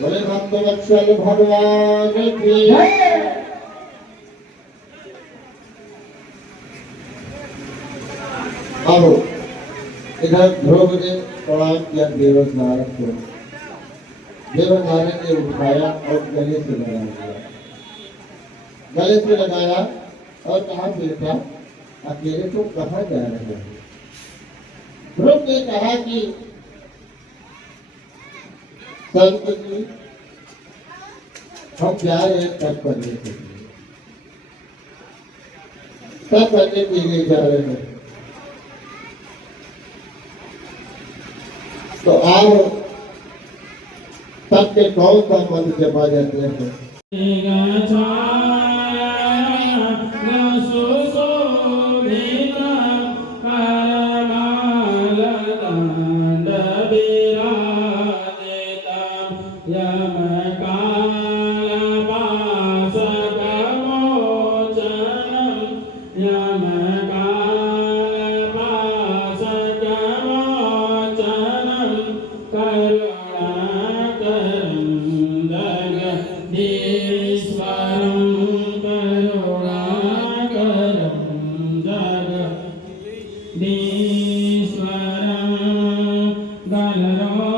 बोले भक्त वत्सल भगवान की। आओ इधर ध्रुव ने प्रणाम किया देवनारायण को। देवनारायण ने उठाया और गले से लगा दिया। गले से लगाया और कहा बेटा अकेले तो कहाँ जा रहे हो। ध्रुव ने कहा कि संत जी हम जा रहे हैं तप करने के लिए, तप करने के लिए जा रहे हैं। तो आप तप के कौन सा मंत्र जपा जाते हैं। Galaram